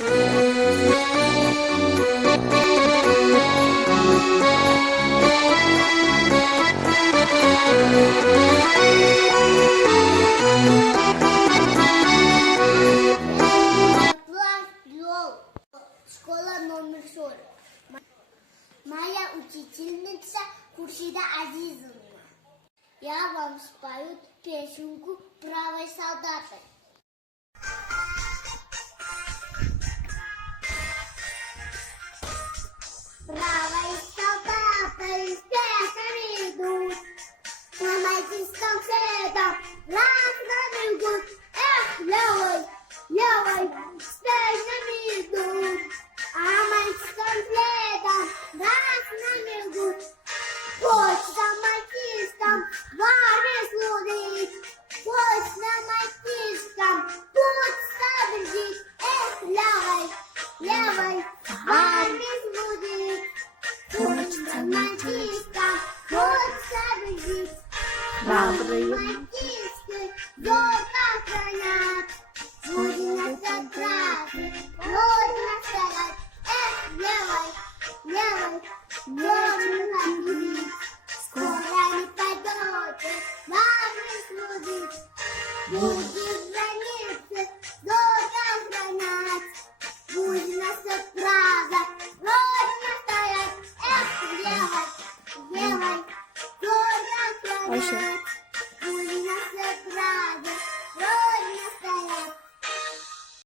Школа номер 40. Моя учительница Хуршида Азизовна. Я вам спою песенку «Правой солдата». Правой солдаты с песнями идут, на мальчишкам следом раз набегут. Эх, левой, левой, с песнями идут, а мальчишкам следом раз набегут. Хочется мальчишкам в армии служить, хочется мальчишкам путь совершить. Эх, левой, левой, в армии служить, хочется мальчишкам путь совершить. Правый